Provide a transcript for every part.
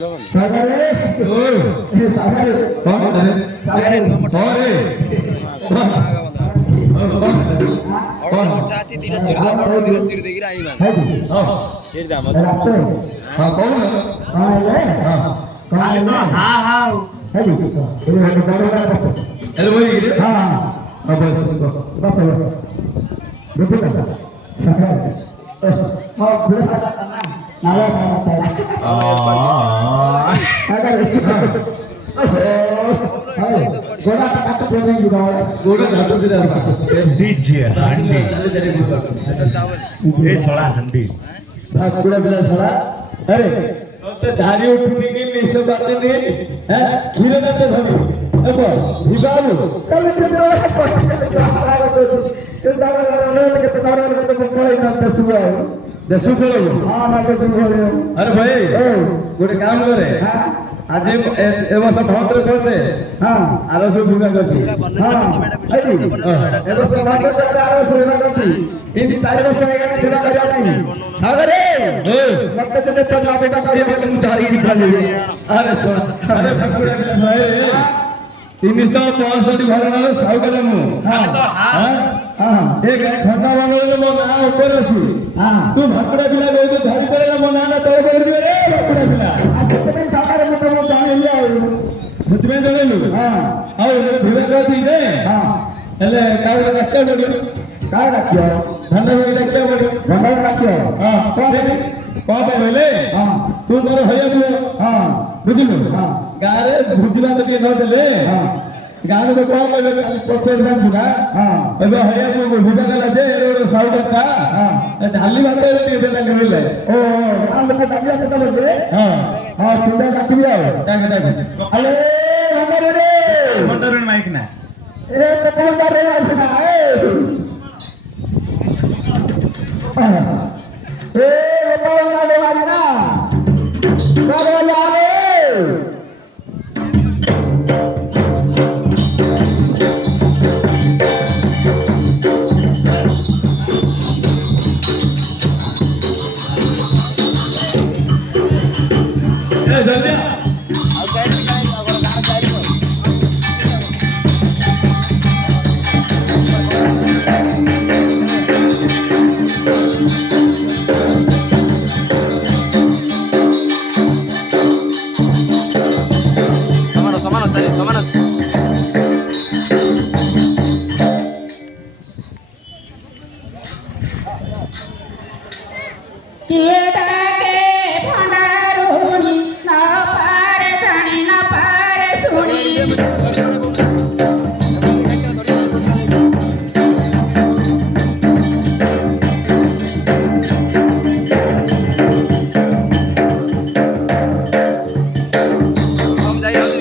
सागरे हे सागरे कौन है सागरे और कौन चाची धीरे धीरे देखी रानी मान है हां चिर दा मत रास्ते हां कौन है कौन है हां कौन है हां हां है जी ये है बड़ा बस अरे वही गिरे हां अब बस बेटे का सागरे mau boleh saja tenang nalar saya ah सागरे hai गोरा कटा तो नहीं गिरा गोरा घाटो दिला डीजे हंडी ए सोळा हंडी भागपुरा बिना सड़ा अरे तो धारी उठने की नहीं सब बातें नहीं हैं खीरे ना तो भाभी अब हिबालू कल के तो ये सारा गाना के तो गाना के तो कोई ना दसु खेलो हां ना के सुन बोले अरे भाई गोटे काम करे हां आज ए वर्ष भद्र करते हां आरो सब बीमा करती हां अरे ये बस भाग से आरो सुना करती इन 4 वर्ष आएगा पूरा कर नहीं सागरे मत तो तो ना बेटा का ये मुझारी निकाल ले अरे सुन अरे भगुड़ा भाई 365 भरना साउकल मु हां हां हां एक खटा वाला मो ना ऊपर अछि हां तू भगुड़ा बिना गई तो धरी करे मो ना तो कर रे भगुड़ा बिना ସେଥିପାଇଁ ସାଗର ମତେ ମୁଁ ଜାଣିଲି ଆଉ ସେଥିପାଇଁ ଜାଣିଲୁ ହଁ ଆଉ ଭିଡ଼ କରିଛି ଯେ ହଁ ହେଲେ କାହାକୁ ଡାକିବା ପଡ଼ିବ କାହା ଡାକିବ ଧଣ୍ଡା ଭାଇ ଡାକିବା ପଡ଼ିବ ଭଣ୍ଡାର ଡାକିବ ହଁ କଣ ପାଇଁ ବୋଇଲେ ହଁ ତୁ ମୋର ହଇବାକୁ ହଁ ବୁଝିଲୁ ହଁ ଗାଁରେ ଭୋଜିଭାତ ଟିକେ ନ ଦେଲେ ହଁ ଗାଁରେ ତ କଣ କହିଲେ କାଲି ପଛରେ ଜାଣିଛୁ ନା ହଁ ଏବେ ହଇବାକୁ ଭିଡ଼ କଲା ଯେ ଗୋଟେ ସାଉଟା ହଁ ଡାଲି ଭାତ ଟିକେ ଦେଲା ମିଳିଲେ ଓ ଗାଁ ଲୋକ ଡାକିବା କେତେବେଳେ ହଁ ହଁ ସୁନ୍ଦର ଡାକିବି ଆଉ କାହିଁକି ଡାକି ଆଲେ ଭଣ୍ଡାର ରେ मंडरन माइक ना ଏ ଭଣ୍ଡାର ରେ ଆସ ନା ଏ ଭଣ୍ଡାର ରେ ଆସ ନା ବାବା लाले ए जल्दी ଆଉ ସାଇଡ କାଇଁ ଆମର ଗାଁ ସାଇଡ ସମାନ किए डाके भंडारुनी न पारे जानी न पारे सुनी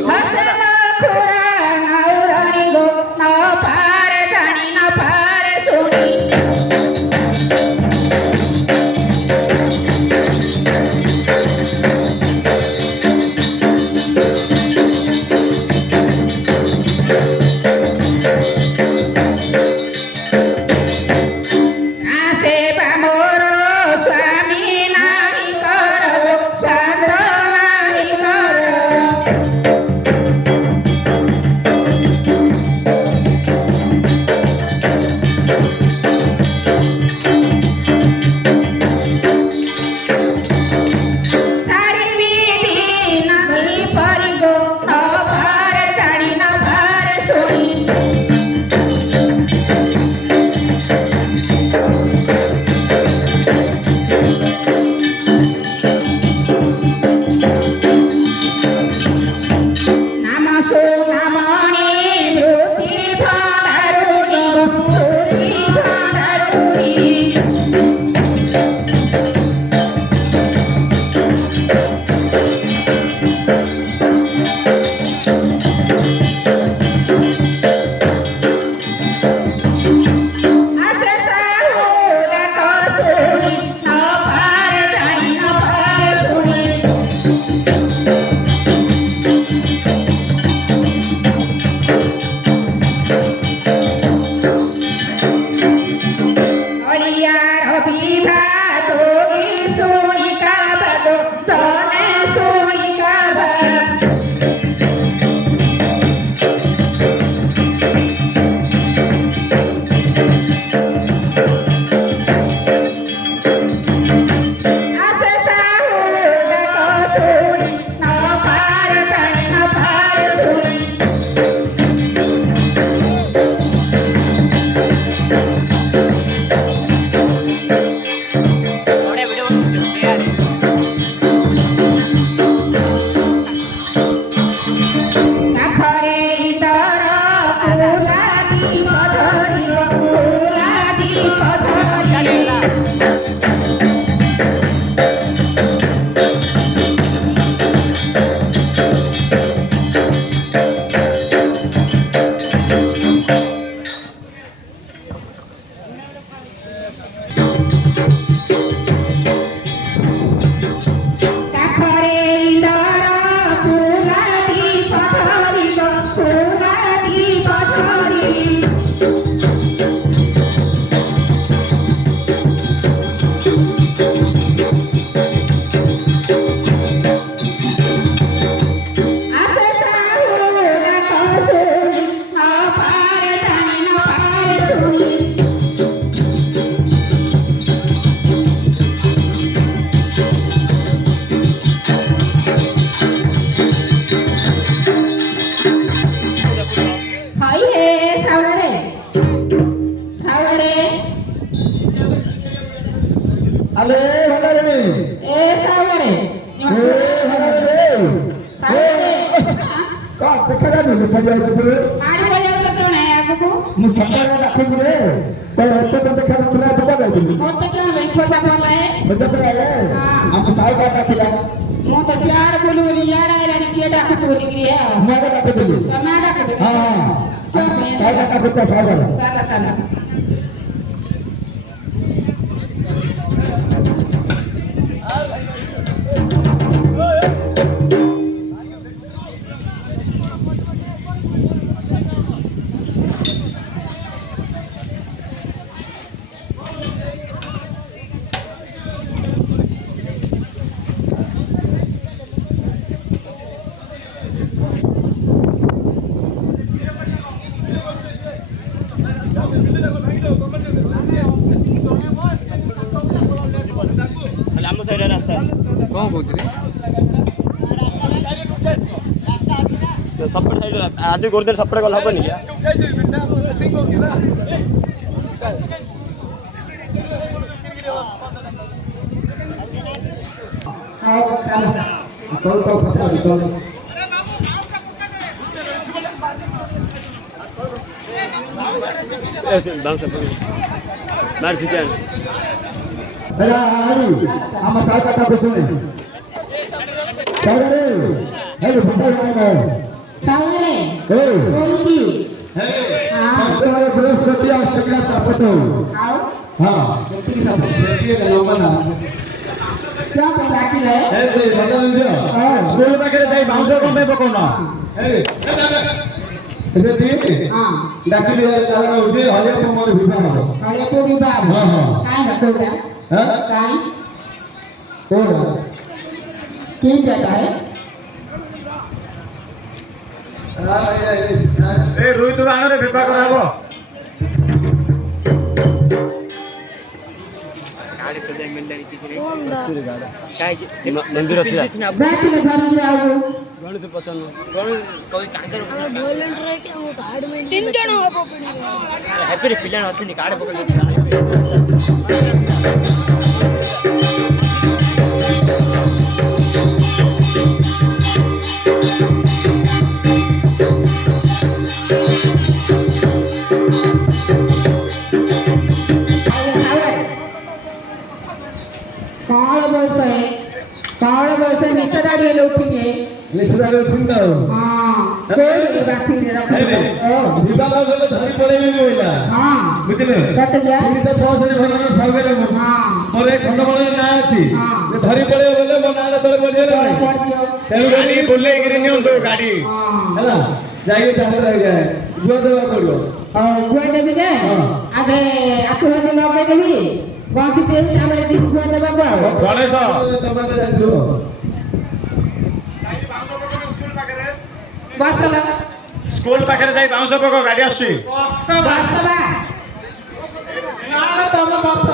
हसन खुरा नौरानी गो न पारे जानी न पारे सुनी आसे मोर स्वामी नाही कर शांत नाही कर सारी विधि नाही परी गो न भार जाणी न भार सोनी सोडी नाव फार चाडी ना फार सोडी एवढ्या व्हिडिओ नाखरे इतर फुलादी पधरी फुलादी पधरी नाखरे इतर फुलादी पधरी फुलादी पधरी असे साहू नका सोडी नाव फार चाडी ना फार सोडी हाय हे सावरे सावरे अरे होणार मी ए सावरे सावरे का देखा जातो पडायचं तुला आडी बोलायचं कोण आहे अगो मग सकाळला दाखवून रे तर होतं देखा तुला आता बघायचं मी होते कोण वेखोचा कोण आहे म्हणजे पण आहे हा. आम्ही साव का टाकला मो तो शार बोलूली याडायला आणि के टाकत होती की हा मग टाकतो कमा टाकत हा साव का टाकतो साव चला चला ଆମ ସାଇଡ୍ ରାସ୍ତା କଣ କହୁଥିଲି ସେପଟେ ସାଇଡ୍ ଆଜି କରିଦେଲେ ସେପଟେ ଗଲେ ହବନି କି ହଉ ଚାଲ ତଳ ତଳ ଖସା ତଳ ବାହାର ଚିକେନ୍ ହେଲା ଆରି ଆମ ସାଉ କଥା ବସୁନି ସାଗରେ ହେଲେ ଭୁଟା ନାଇଁ सावरे ଏ बोलगी हां ପଞ୍ଚମରେ ବୃହସ୍ପତି ଅଷ୍ଟକିରା ପ୍ରାପ୍ତ आओ ହଁ देखी सब ନମନା क्या पे डाकी रहे ଏ ବଡ଼ ଜିନିଷ ସ୍କୁଲ ପାଖରେ ଯାଇ ବାଉଁଶ କଣ ପାଇଁ ପକଉନ ଏବେ ଦି हां ଡାକି ଦେବାର କାରଣ ହଉଛି ହରିଆପ ମୋର ବିବାହ ହବ हरे तो भी बाब हाँ, हाँ। काय बकोड़ा ହଁ काय କୋଉଟା की जाता है ଏ ରୋହିତ ବାହାନରେ ବିବାହ କରାହବ ଗାଡ଼ି ତ ଯାଇ ମିଳିଲାନି କିଛି ନାହିଁ କାହିଁକି ମନ୍ଦିର ଅଛି जाती में घर में आओ ଗଣିତ ପଚାରୁନ ଗଣିତ କହି କାଗଜ ତିନି ଜଣ ହବ ପିଢି ହେପିରେ ପିଲା ଅଛନ୍ତି କାର୍ଡ ପକେଇ कौन बस निशदाड़ी लोटिए ନିଶ୍ଚିତ ଚିନ୍ତା हां कोई बाकी रे रखो ବିବାହ ଗଲେ ଧରି ପଳେଇବି ବୋଇଲା हां ବୁଝିଲେ सत्या 365 ଘରର ସର୍ଭେରେ हां ମୋର ଏ ଖଣ୍ଡମଳରେ ନାଁ ଅଛି ହଁ। ଯେ ଧରି ପଳେଇବ ବୋଲେ ମୋ ନାଁରେ ତଳେ ବୋଲିବେ ନାହିଁ पढ़ दियो ତେଣୁ ଗାଡି ବୁଲେଇକିରି ନିଅନ୍ତୁ ଗାଡି हां ହେଲା ଯାଇକି ତାପରେ ଗୁଆ ଦେବା ପଡ଼ିବ गुआ देवी जे हाँ। आगे आठु हजे लगे देवी गंसी तेल तामे दी गुआ देबा गुआ ଗଣେଶ ତମେ ଜାଣିଥିବ बसला ସ୍କୁଲ ପାଖରେ ଯାଇ ବାଉଁଶ ପକ ଗାଡି ଆସୁଛି बसला ना तम बस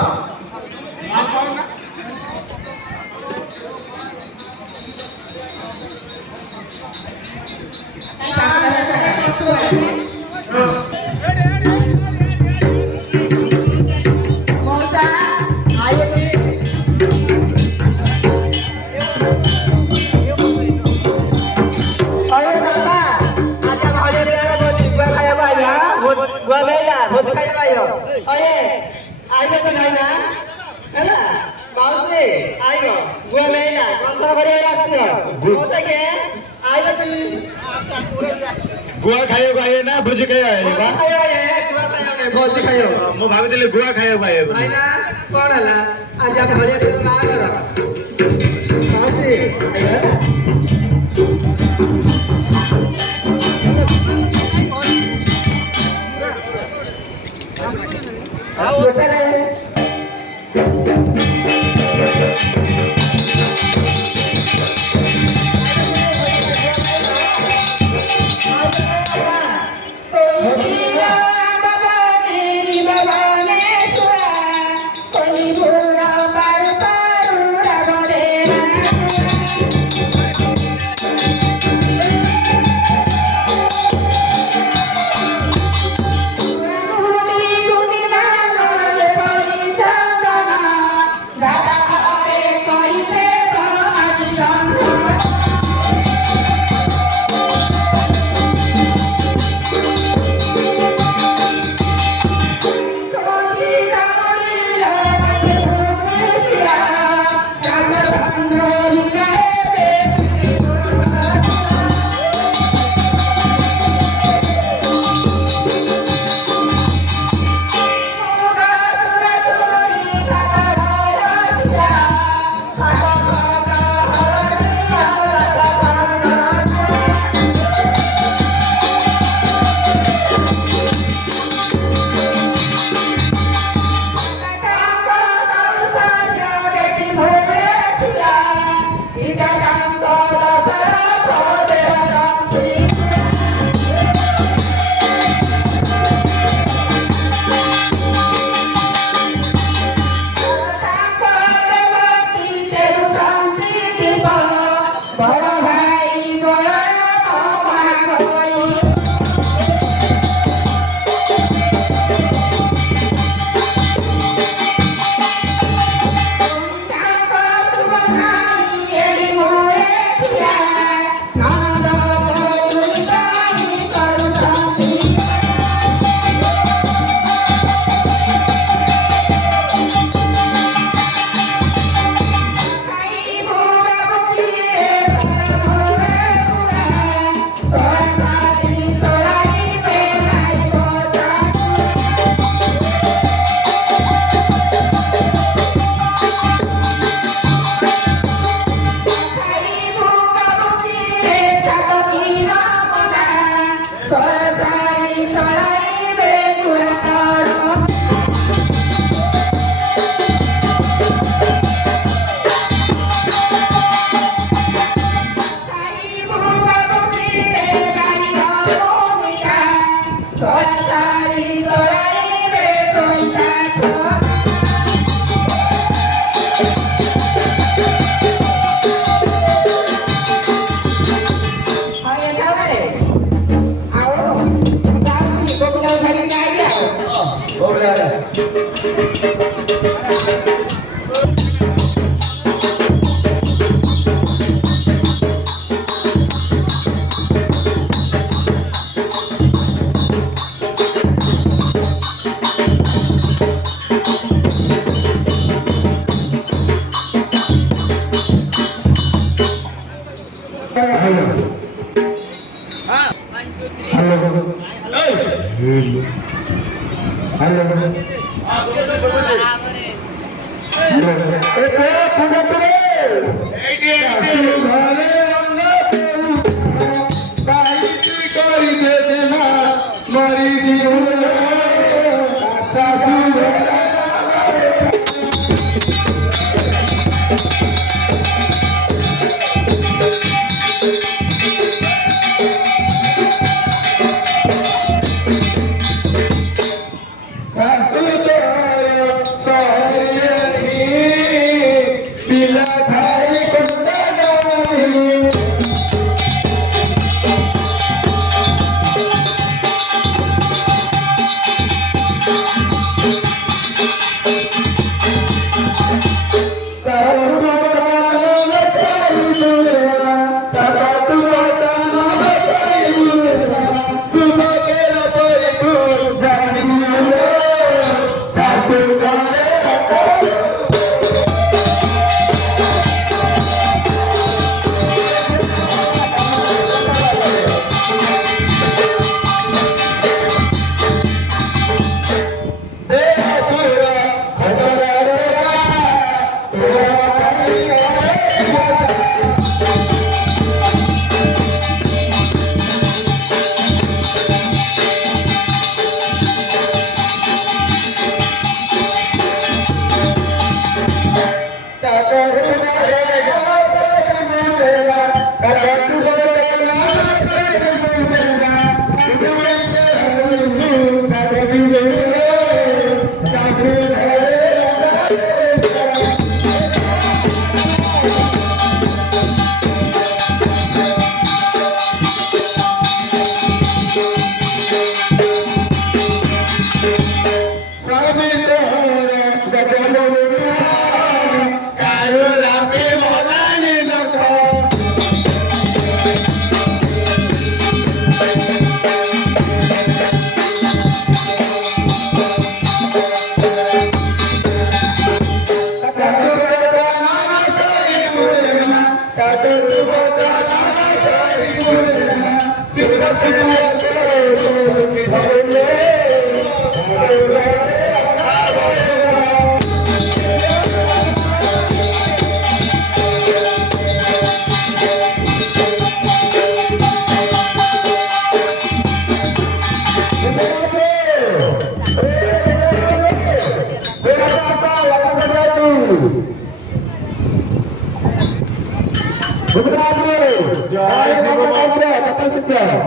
ଗୁଆ ଖାଇବାକୁ ଆଇବେ ନା ଭୋଜି ଖାଇବା ଆଇବେ ଭୋଜି ଖାଇବ ମୁଁ ଭାବିଥିଲି ଗୁଆ ଖାଇବାକୁ ଆଇବେ ବୋଲି। ଭାଇନା କଣ ହେଲା ଆଜି ଆମ ଭଳିଆ ବାହାଘର ଅଛି ଆଉ पिला खाई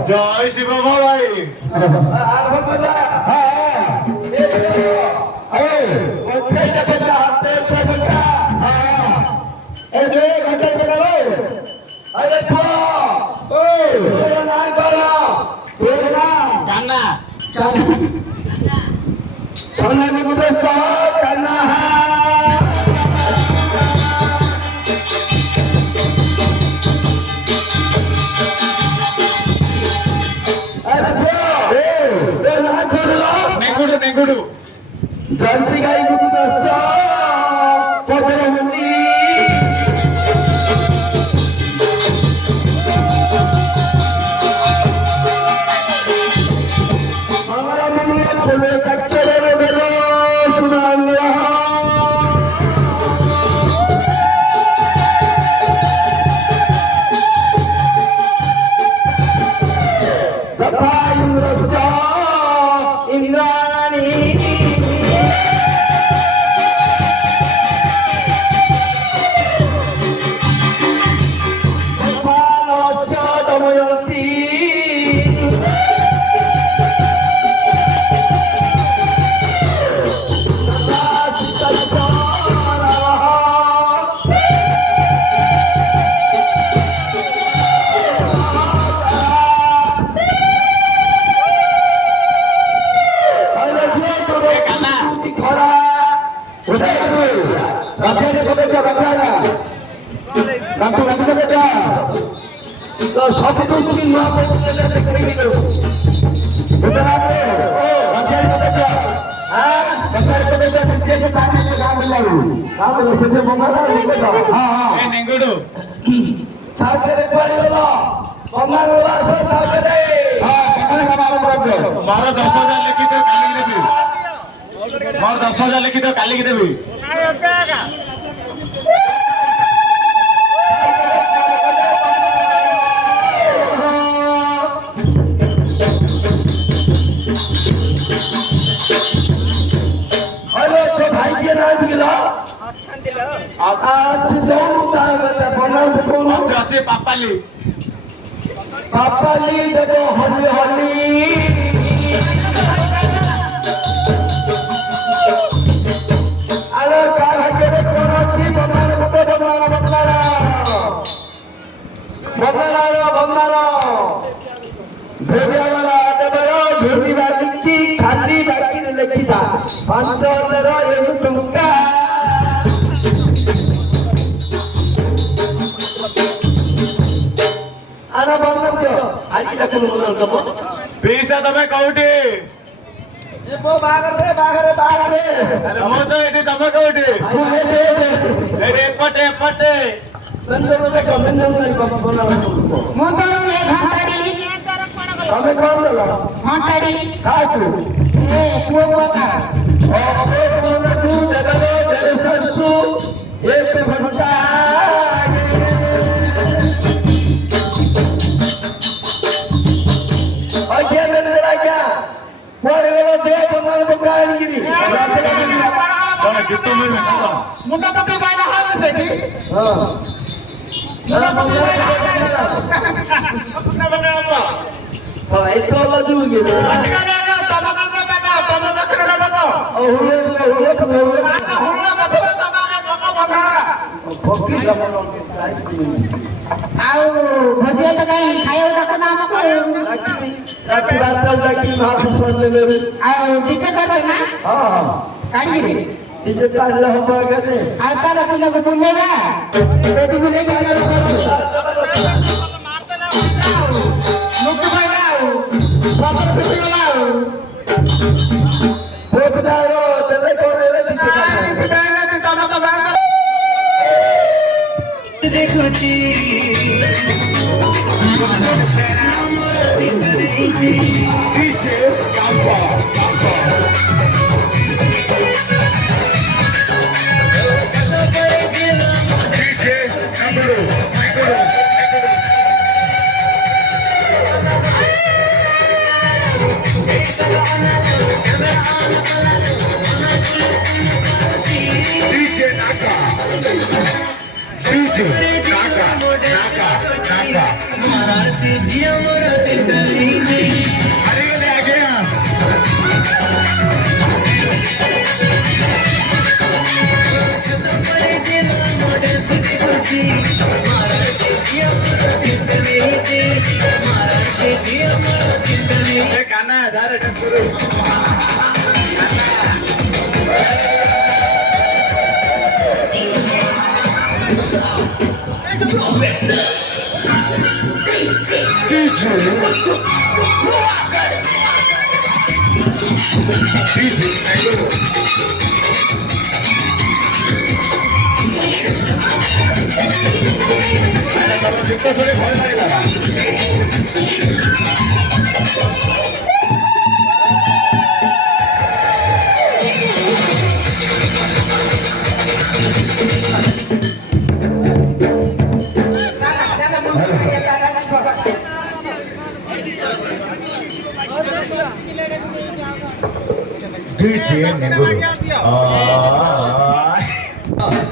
जय शिवभाई नेंगुडू झांसी गाई गुप्त पदर मुली हमारा मुली फुले कच्चे बेलो सुनांगा कथा इंद्रस्या इंद्राणी सब चिन्ह नेंगुडू मारो 10,000 लिखित काली देवी मारो 10,000 लिखित काली देवी भाई के नाच गिला अच्छा जाऊं तार बच्चा बनाओ तो कौन अच्छे पापाली पापाली देखो हल्ली हल्ली अरे का भाग्य रे कौन अच्छी बनाना भेड़िया वाला आटे बड़ा भेड़ी वाली की खाली बाकी ने लिखी था 500 रे टुका आना बंद कर आज तक बोल दबो पैसा तमे कौटी ए बो बागर रे अरे मो तो एटी तमे कौटी एटी पटे बंदर में कमेंट नहीं बाबा बोला मोदन ए घाटाडी हमें कौन बोला घाटाडी काटू ए पुआ का और बोला तू जगह तेरे ससु एक घंटा ओके नंदरा क्या पड़े गलो दे बंगाल बंगाल गिरी कौन कितो में ना मुंडा पकड़ जाएगा हाथ से की हां ना बंगाल मुंडा पकड़ तो इतो लजू गिरी ଆଉ ଭଜିଆ ତ କାଇଁ ଖାଇବାକୁ ଡାକ ନା ଆମକୁ ଆଉ ଡିଜେ କାଢ ନା କାଢିବେ ଆଉ ତାର ପିଲାକୁ ବୁଲେଇବା ବେଦି ବୁଲେଇକି ମୁକ୍ତି ପାଇଲା ଆଉ ସବର ଫିଟିଗଲା ଆଉ देखो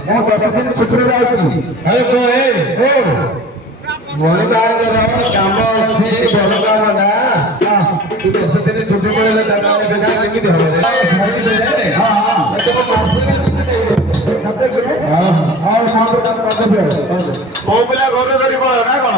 ମୁଁ 10 ଦିନ ଛୁଟିରେ ଯାଉଛି। ଆରେ ମୋର କାମ ଅଛି, ଭଲ କାମ ନା। ତୁ 10 ଦିନ ଛୁଟି ପଳେଇଲେ କେମିତି ହବ ରେ? ଆଉ କୋଉ ପିଲା ଘରେ ଧରି ପଳେଇବ ନା କଣ?